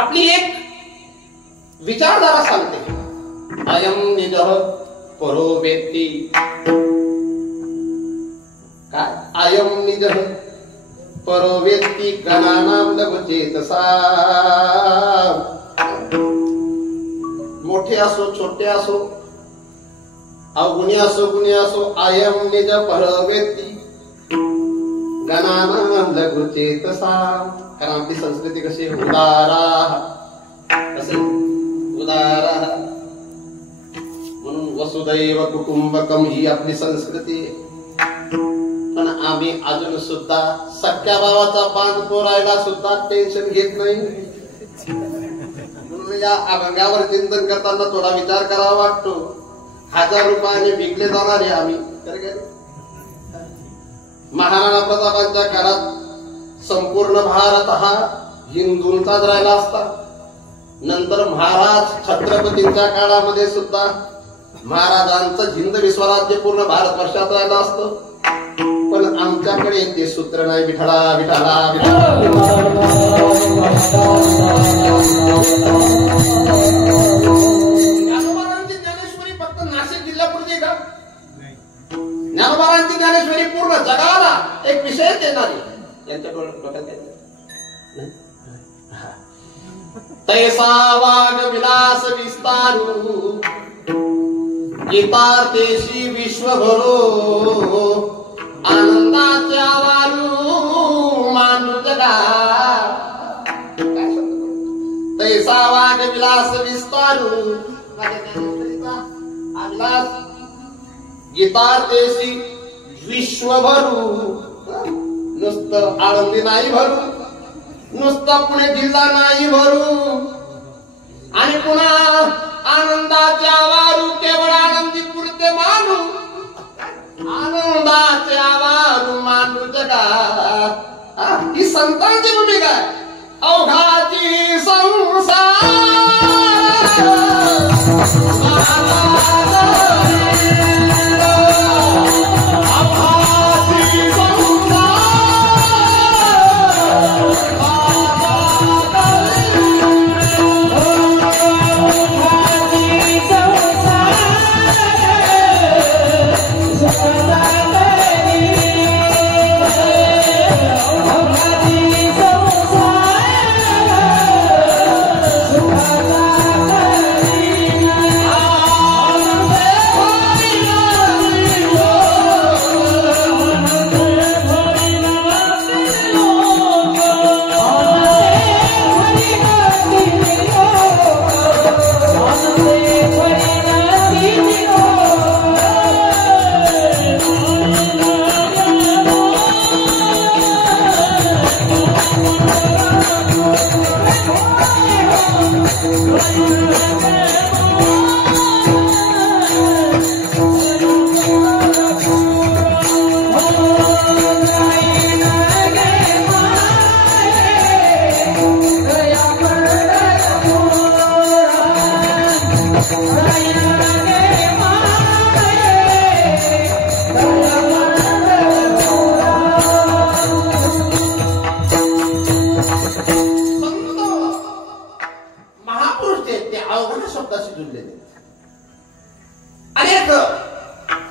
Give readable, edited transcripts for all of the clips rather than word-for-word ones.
आपली एक विचारधारा सांगते, अयम निजः परो वेत्ती. काय अयम निजः परो वेत्ती गणानां लघुचेतसा. मोठे असो छोटे असो, अवगुणी असो गुणी असो, अयम निज परो वेत्ती गणानां लघुचेतसा. कारण आपली संस्कृती कशी उदारा, कसे उदारा, म्हणून वसुदैव कुटुंबकम ही आपली संस्कृती. पण आम्ही अजून सुद्धा सख्या भावाचा बांध पोरायला सुद्धा टेन्शन घेत नाही. म्हणून या अभंगावर चिंतन करताना थोडा विचार करावा वाटतो. 1000 रुपयाने विकले जाणारे आम्ही. महाराणा प्रतापांच्या काळात संपूर्ण भारत हा हिंदूंचाच राहिला असता. नंतर महाराज छत्रपतींच्या काळामध्ये सुद्धा महाराजांचं हिंद विश्वराज्य पूर्ण भारतवर्षात राहिलं असतं. पण आमच्याकडे ते सूत्र नाही. विठला विठला ज्ञानोबारांची ज्ञानेश्वरी फक्त नाशिक जिल्ह्यापुरती का? ज्ञानोबारांची ज्ञानेश्वरी पूर्ण जगाला एक विषय देणारी. यांच्या डोक्यात तैसा वाग विलास विस्तारू गीतार्थेशी विश्वभरो आनंदाच्या वालू मानू जगा. तैसा वाग विलास विस्तारू विलास गीतार्थेशी विश्वभरू. नुसतं आळंदी नाही भरू, नुसतं पुणे जिल्हा नाही भरू, आणि पुन्हा आनंदाच्या वारू केवळ आनंदी पुरते मानू. आनंदाच्या वारू मानू जगा. ही संतांची भूमिका आहे. अवघाची संसार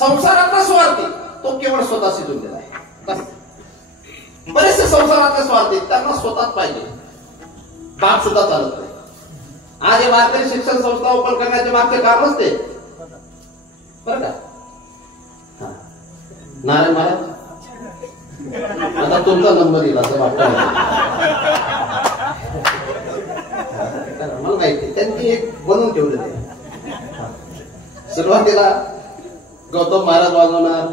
संसारातला स्वार्थी तो केवळ स्वतःशी जुळलेला आहे. बरेचसे संसारातले स्वार्थी त्यांना स्वतःच पाहिजे, बाप सुद्धा चालत नाही. आज हे वारकरी शिक्षण संस्था ओपन करण्याचे मागचे कारणच ते बरं का. नारायण महाराज आता तुमचा नंबर येईल असं वाटतं मला माहिती. त्यांनी एक बनवून ठेवलं ते. सुरुवातीला गौतम महाराज वाजवणार,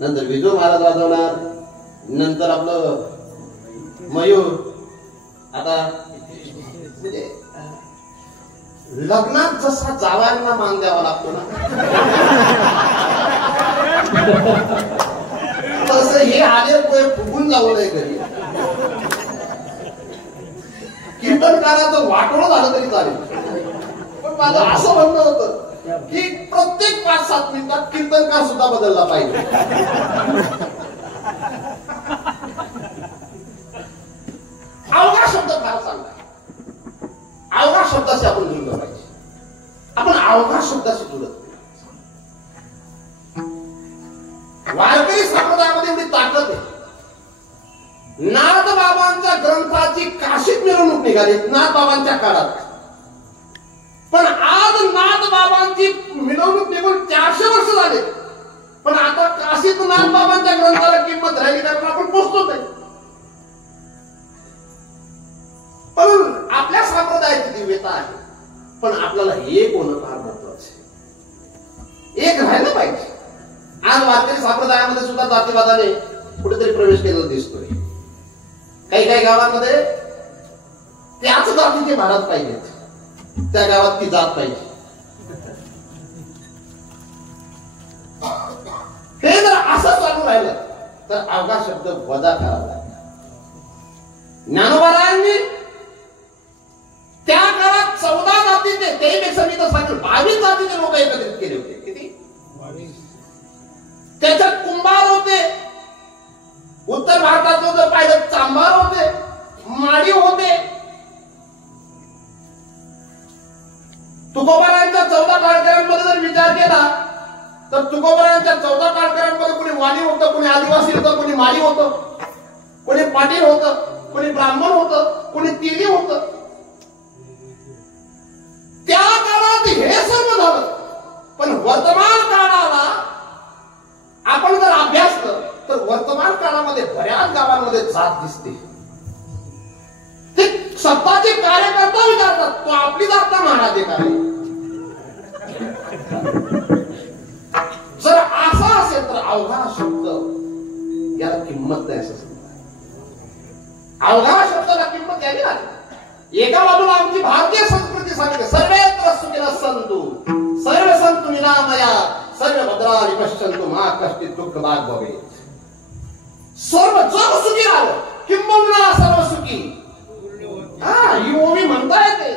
नंतर विजू महाराज वाजवणार, नंतर आपलं मयूर. आता म्हणजे लग्नात जसा जावयांना मान द्यावा लागतो ना तसं हे आले फुगून जाऊ नये घरी. कीर्तनकाराचं वाटोळ झालं तरी चालेल, पण माझं असं म्हणणं होतं की प्रत्येक 5-7 मिनिटात कीर्तनकार सुद्धा बदलला पाहिजे. अवघा शब्द फार चांगला. शब्दाशी आपण जुळलं पाहिजे. आपण अवघा शब्दाशी जुळत नाही. वारकरी संप्रदायामध्ये एवढी ताकद आहे. नाथबाबांच्या ग्रंथाची काशीत मिरवणूक निघाली नाथबाबांच्या काळात. पण आज नाथबाबांची मिरवणूक निघून 400 वर्ष झाले. पण आता काशीत नाथबाबांच्या ग्रंथाला किंमत राहिली कारण आपण पोचतो नाही. पण आपल्या संप्रदायाची दिव्यता आहे. पण आपल्याला एक होणं फार महत्वाचं आहे. एक राहिलं पाहिजे. आज वारकरी संप्रदायामध्ये सुद्धा जातीवादाने कुठेतरी प्रवेश केलेला दिसतोय. काही काही गावांमध्ये त्याच जातीचे महाराज पाहिजेत. त्या गावात ती जात पाहिजे. हे जर असं चालू राहिलं तर अवघा शब्द वजा करावा लागेल. ज्ञानोबारायांनी त्या काळात 14 जातीचे त्यापेक्षा मी तर सांगेल 22 जातीचे लोक एकत्रित केले होते. किती? 22. त्याच्यात कुंभार होते. उत्तर भारताचं जर पाहिलं चांभार होते, माडी होते. तुकोबारायांच्या 14 टाळकऱ्यांमध्ये जर विचार केला तर तुकोबारायांच्या 14 टाळकऱ्यांमध्ये कोणी वाणी होतं, कोणी आदिवासी होतं, कोणी माडी होतं, कोणी पाटील होतं, कोणी ब्राह्मण होतं, कोणी तिली होतं. त्या काळात हे सर्व झालं. पण वर्तमान काळाला आपण जर अभ्यासलं तर वर्तमान काळामध्ये बऱ्याच गावांमध्ये जात दिसते. ते स्वतःचे कार्यकर्ता विचारतात तो आपली जात ना महाराज आहे का. जर असा असेल तर अवघा शब्द याला किंमत नाही असं समजा. अवघा शब्दाला किंमत द्यावी लागेल. एका बाजूला आमची भारतीय संस्कृती सांगते सर्वत्र सुखिनः सन्तु सर्व सन्तु निरामया सर्व भद्राणि पश्यन्तु मा कश्चित् दुःख भाग भवेत्. सर्व जग सुखी राहावं किंबहुना सर्व सुखी. ही ओवी म्हणता येते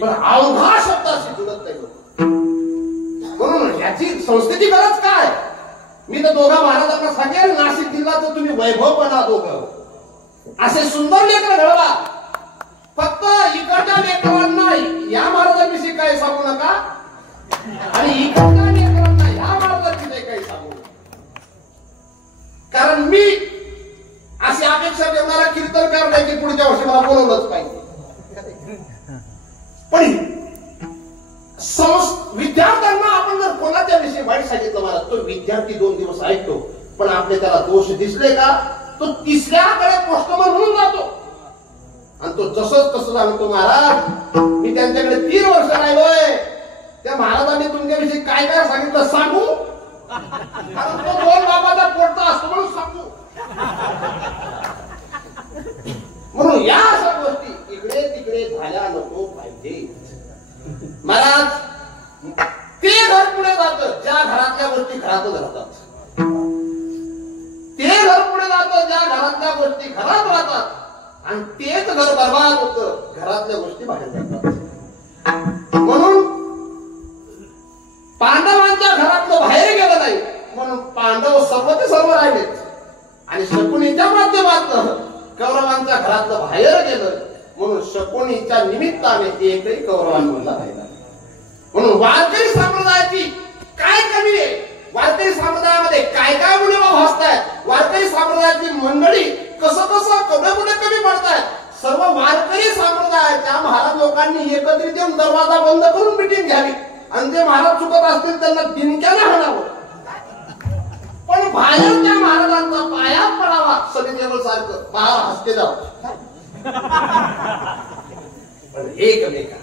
पण अवघा शब्दाशी जुळत नाही. म्हणून याची संस्थेची गरज काय. मी तर दोघा महाराजांना सांगेल नाशिक जिल्ह्याचं तुम्ही वैभव बना दोघं. असे सुंदर लेकर घडवा. फक्त इकडच्या लेकरांना या महाराजांविषयी काही सांगू नका आणि इकडच्या लेकरांना या महाराजांविषयी काही सांगू नका. कारण मी अशी अपेक्षा ठेवणारा कीर्तनकार नाही की पुढच्या वर्षी मला बोलवलंच पाहिजे. पण विद्यार्थ्यांना आपण जर कोणाच्या विषयी वाईट सांगितलं मला तो विद्यार्थी 2 दिवस ऐकतो पण आपले त्याला दोष दिसले का तो तिसऱ्याकडे पोस्टमन म्हणून जातो आणि तो जसंच तसं सांगतो महाराज मी त्यांच्याकडे 3 वर्ष राहिलोय. त्या महाराजांनी तुमच्याविषयी काय काय सांगितलं सांगू. कारण तो 2 बाबाचा पोटचा असतो म्हणून सांगू. म्हणून या अशा गोष्टी इकडे तिकडे झाल्या नको पाहिजे. महाराज ते घर पुढे जातं ज्या घरातल्या गोष्टी घरातच राहतात. ते घर पुढे जातं ज्या घरातल्या गोष्टी घरात राहतात आणि तेच घर बर्बाद होतं घरातल्या गोष्टी बाहेर जातात. म्हणून पांडवांच्या घरातलं बाहेर गेलं नाही म्हणून पांडव सर्वचे सर्व राहिलेत आणि शकुनीच्या माध्यमातून कौरवांच्या घरातलं बाहेर गेलं म्हणून शकुनीच्या निमित्ताने एकही कौरवांमधला राहिला. म्हणून वारकरी संप्रदायाची काय कमी आहे. वारकरी संप्रदायामध्ये काय काय मुळे भासतायत. वारकरी संप्रदायाची मंडळी कसं कसं कुठे कमी पडतायत. सर्व वारकरी संप्रदायाच्या महाराज लोकांनी एकत्रित येऊन दरवाजा बंद करून मिटिंग घ्यावी आणि जे महाराज चुकत असतील त्यांना दिनक्याने हाणावं. पण बाहेर त्या महाराजांचा पायात पडावा सगळे सारखं बाहेर हसते जावं. पण एकमेका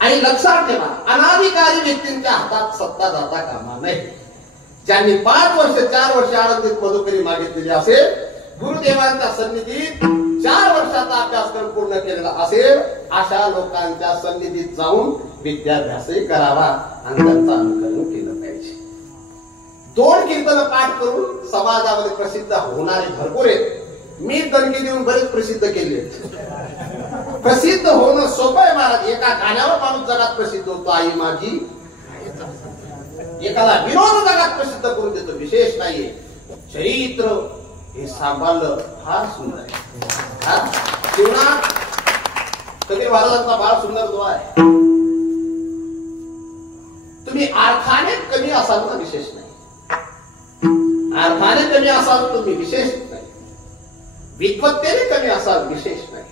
आणि लक्षात ठेवा अनाधिकारी व्यक्तींच्या हातात सत्ता जाता कामा नाही. ज्यांनी 5 वर्ष 4 वर्ष आनंदीत मधुकरी मागितलेली असेल गुरुदेवांच्या सन्निधीत 4 वर्षाचा अभ्यासक्रम पूर्ण केलेला असेल अशा लोकांच्या सन्निधीत जाऊन विद्याभ्यासही करावा आणि त्यांचं अनुकरण केलं पाहिजे. 2 कीर्तन पाठ करून समाजामध्ये प्रसिद्ध होणारे भरपूर आहेत. मी दणकी देऊन बरेच प्रसिद्ध केले. प्रसिद्ध होणं सोपं आहे महाराज. एका गाण्यावर माणूस जगात प्रसिद्ध होतो आई माझी. एकाला विनोद जगात प्रसिद्ध करून देतो विशेष नाहीये. चरित्र हे सांभाळलं फार सुंदर आहे. जीवनात कबीर महाराजांचा फार सुंदर दुआ आहे. तुम्ही अर्थाने कमी असाल ना विशेष नाही, अर्थाने कमी असाल तुम्ही विशेष नाही, विद्वत्तेने कमी असाल विशेष नाही,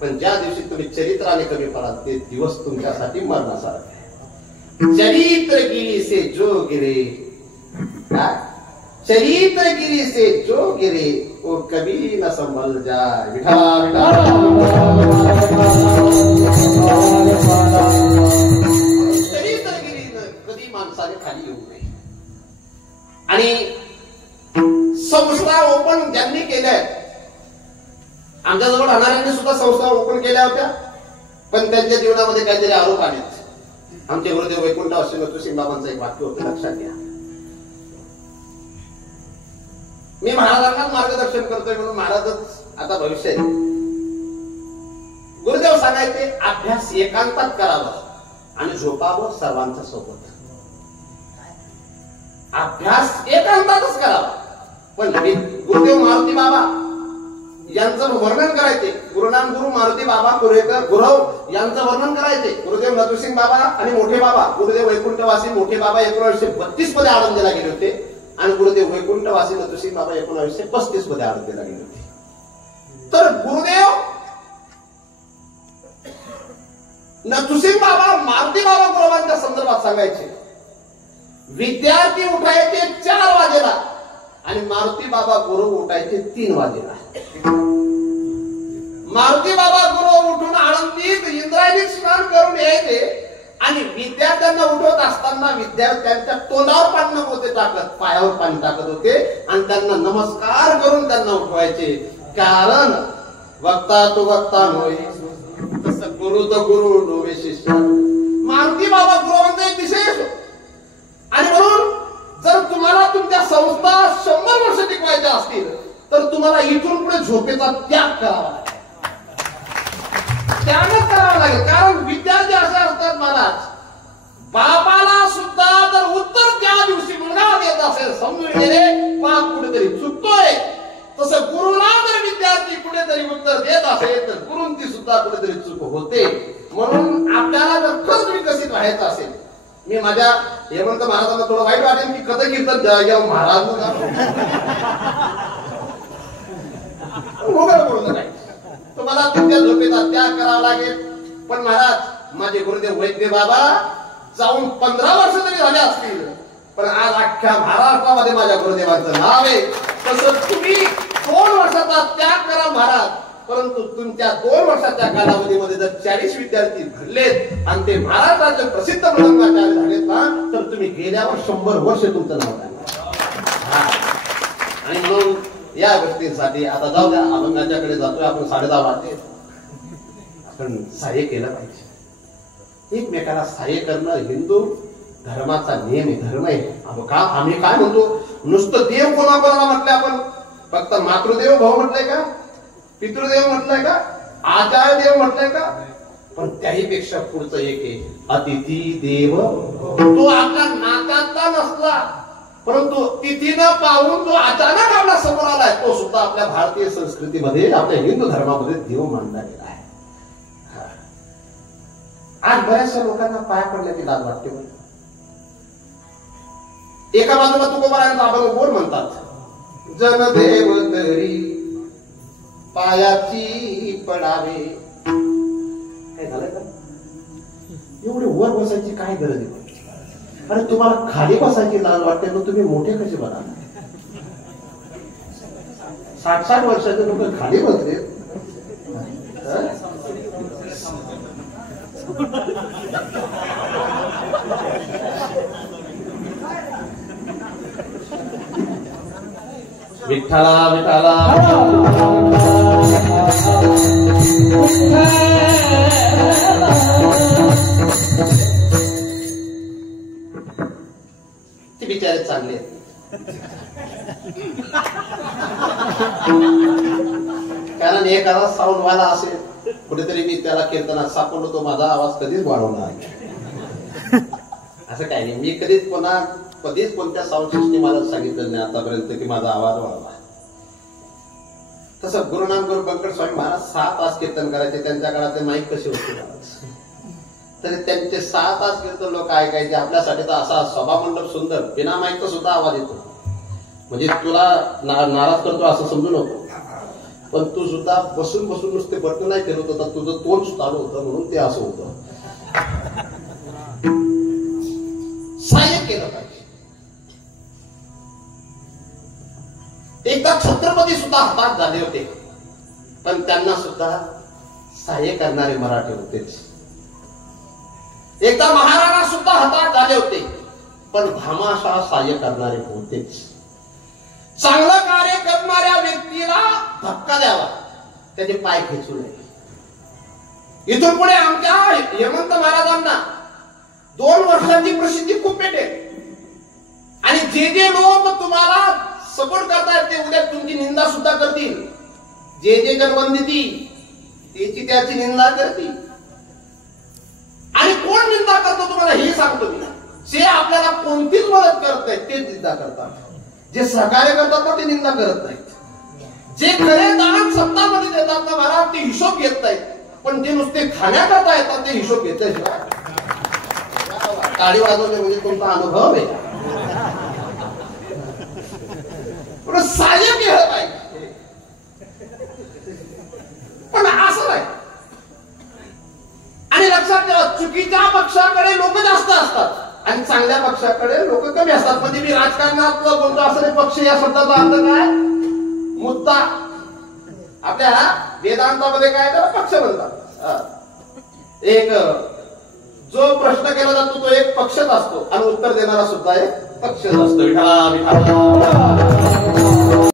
पण ज्या दिवशी तुम्ही चरित्राने कमी पडाल ते दिवस तुमच्यासाठी मरणासारखे आहे. चरित्रगिरी से जो गिरे, चरित्रगिरी से जो गिरे वो कभी न संभल जाए. विठा चरित्रगिरी कधी माणसाने खाली येऊ नये. आणि संस्था ओपन ज्यांनी केल्या आमच्याजवळ राहणाऱ्यांनी सुद्धा संस्था ओपन केल्या होत्या, पण त्यांच्या जीवनामध्ये काहीतरी आरोप आले. आमचे गुरुदेव वैकुंठवासी नरसिंह बाबांचं एक वाक्य होतं, लक्षात घ्या. मी महाराजांनाच मार्गदर्शन करतोय म्हणून महाराजच आता भविष्य आहे. गुरुदेव सांगायचे अभ्यास एकांतात करावा आणि झोपावं सर्वांच्या सोबत. अभ्यास एकांतातच करावा. पण गुरुदेव मारुती बाबा यांचं वर्णन करायचे, गुरुनाम गुरु मारुती बाबा कुरेकर गुरव यांचं वर्णन करायचे. गुरुदेव नरसिंह बाबा आणि मोठे बाबा गुरुदेव वैकुंठवासी मोठे बाबा 1932 मध्ये आळंदीला गेले होते आणि गुरुदेव वैकुंठवासी नरसिंह बाबा 1935 मध्ये आळंदीला गेले होते. तर गुरुदेव नरसिंह बाबा मारुती बाबा गुरुवांच्या संदर्भात सांगायचे, विद्यार्थी उठायचे 4 वाजेला आणि मारुती बाबा गुरु उठायचे 3 वाजेला. मारुती बाबा गुरु उठून आळंदीत इंद्रायणी स्नान करून यायचे आणि विद्यार्थ्यांना उठवत असताना विद्यार्थ्यांच्या तोंडावर पाणी नव्हते टाकत, पायावर पाणी टाकत होते आणि त्यांना नमस्कार करून त्यांना उठवायचे. कारण वक्ता तो वक्ता नव्हे, तसं गुरु तो गुरु नव्हे शिष्य. मारुती बाबा गुरुवांचा एक विशेष. आणि म्हणून जर तुम्हाला तुमच्या संस्था 100 वर्ष टिकवायच्या असतील तर तुम्हाला इथून पुढे झोपेचा त्याग करावा लागेल, त्यागच करावा लागेल. कारण विद्यार्थी असे असतात महाराज, बापाला सुद्धा जर उत्तर त्या दिवशी मुलगा देत असेल समजून गेले बाप कुठेतरी चुकतोय, तसं गुरुला जर विद्यार्थी कुठेतरी उत्तर देत असेल तर गुरूंची सुद्धा कुठेतरी चूक होते. म्हणून आपल्याला जर खरंच विकसित व्हायचं असेल, मी माझ्या हेमंत महाराजांना थोडं वाईट वाटेल की कथ कीर्तन जळगाव महाराज बोललं नाही, तुम्हाला तुमच्या झोपेचा त्याग करावा लागेल. पण महाराज माझे गुरुदेव वैद्य बाबा जाऊन 15 वर्ष तरी झाले असतील, पण आज अख्ख्या महाराष्ट्रामध्ये माझ्या गुरुदेवांचं नाव आहे. तसं तुम्ही 2 वर्षाचा त्याग करा महाराज, परंतु तुमच्या 2 वर्षाच्या कालावधीमध्ये जर 40 विद्यार्थी घडलेत आणि ते महाराष्ट्राचे प्रसिद्ध मृदंगाचार्य झालेत ना, तर तुम्ही गेल्यावर 100 वर्ष तुमचं नाव काढणार. आणि म्हणून या गोष्टींसाठी आता जाऊ द्या, अभंगाच्याकडे जातोय आपण. 10:30 वाजले. आपण सहाय्य केलं पाहिजे, एकमेकाला सहाय्य करणं हिंदू धर्माचा नियम आहे, धर्म आहे. आम्ही काय म्हणतो, नुसतं देव कोणाकोणाला म्हटलंय आपण? फक्त मातृदेव भाऊ म्हटलंय का, पितृदेव म्हटलंय का, आचार्य देव म्हटलंय का? पण त्याही पेक्षा पुढचं एक आहे, अतिथी देव. तो आपला नात्यातला नसला, परंतु तिथीनं पाहून जो अचानक आपल्या समोर आलाय तो सुद्धा आपल्या भारतीय संस्कृतीमध्ये, आपल्या हिंदू धर्मामध्ये देव मानला गेला आहे. आज बऱ्याचशा लोकांना पाया पडण्याची लाज वाटते. एका बाजूला तुकोबारायांचा अभंग बोल म्हणतात, जनदेव तरी पायाची पडावे. काय झालं का? एवढे वर बसायची काय गरज आहे? अरे तुम्हाला खाली बसायची लाज वाटते ना, तुम्ही मोठे कसे बना? 60-60 वर्षाचे लोक खाली बसले. विठ्ठला विठ्ठला ते बिचारे चांगले आहेत. कारण एखादा साऊंड वाला असेल कुठेतरी, मी त्याला कीर्तनात सापडलो, तो माझा आवाज कधीच वाढवला आहे असं काही नाही. मी कधीच कोणत्या साऊंड सिस्टीम मला सांगितलं नाही आतापर्यंत की माझा आवाज वाढवा. तसं गुरुनाम गुरु बंकट स्वामी महाराज 6 तास कीर्तन करायचे. त्यांच्या काळात ते माईक कसे होते तरी त्यांचे 6 तास कीर्तन लोक ऐकायचे. आपल्यासाठी तर असा सभामंडप सुंदर, बिना माईकचा सुद्धा आवाज येतो. म्हणजे तुला नाराज करतो असं समजू नको, पण तू सुद्धा बसून बसून नुसते बटन नाही फिरत होता, तुझं तोंड चालू होतं म्हणून ते असं होतं. सहाय्य केलं पाहिजे. एकदा छत्रपती सुद्धा हताश झाले होते, पण त्यांना सुद्धा सहाय्य करणारे मराठी होतेच. एकदा महाराणा सुद्धा हताश झाले होते, पण भामाशाह सहाय्य करणारे होतेच. चांगलं कार्य करणाऱ्या व्यक्तीला धक्का द्यावा, त्याचे पाय खेचू नये. इथून पुढे आमच्या हेमंत महाराजांना 2 वर्षांची प्रसिद्धी खूप भेटेल. आणि जे लोक तुम्हाला सपोर्ट करतायत ते उद्या तुमची निंदा सुद्धा करतील. जे गणवंदिती त्याची त्याची निंदा करतील. आणि कोण निंदा करतो तुम्हाला हे सांगतो मी. जे आपल्याला कोणतीच मदत करत नाहीत तेच निंदा करतात. जे सहकार्य करतात ना ते निंदा करत नाहीत. जे खरे दान सत्तामध्ये देतात ना महाराज ते हिशोब घेत नाहीत, पण जे नुसते खाण्याकरता येतात ते हिशोब घेत नाहीत. टाळी वाजवणे म्हणजे तुमचा अनुभव आहे. सहाय्य केलं पाहिजे, पण असं नाही. आणि लक्षात ठेवा, चुकीच्या पक्षाकडे लोक जास्त असतात आणि चांगल्या पक्षाकडे लोक कमी असतात. म्हणजे मी राजकारणात बोलतो असं नाही. पक्ष या शब्दाचा अर्थ काय? मुद्दा. आपल्या वेदांतामध्ये काय त्याला पक्ष म्हणतात. एक जो प्रश्न केला जातो तो एक पक्षच असतो आणि उत्तर देणारा सुद्धा एक पक्षच असतो. विठ्ठला विठ्ठला.